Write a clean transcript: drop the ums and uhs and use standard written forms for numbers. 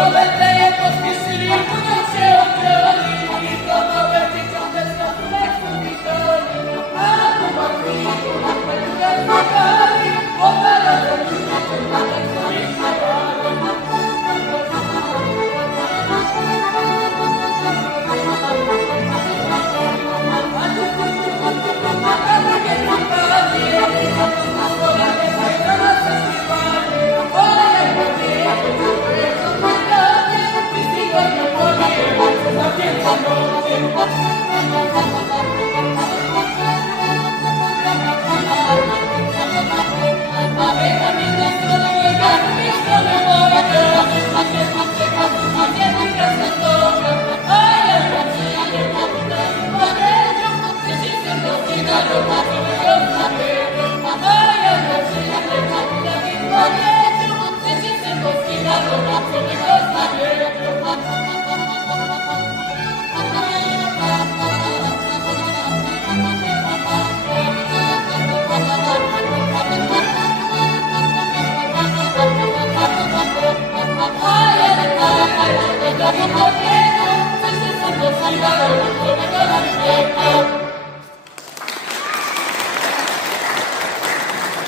Prometleje pospieszyli, budą się oddzielali i to małe dzieciąte z nocnych witali. A tu martwiku na pękach zbierali, opalone ludzie, tak sobie śpiewali. A tu nie wypali, a swoja nie zajda na co śpiewali. O, jak powiedzieć, to jest odpowiadanie, jeśli go nie powiem, co za wielką nocy. Thank you.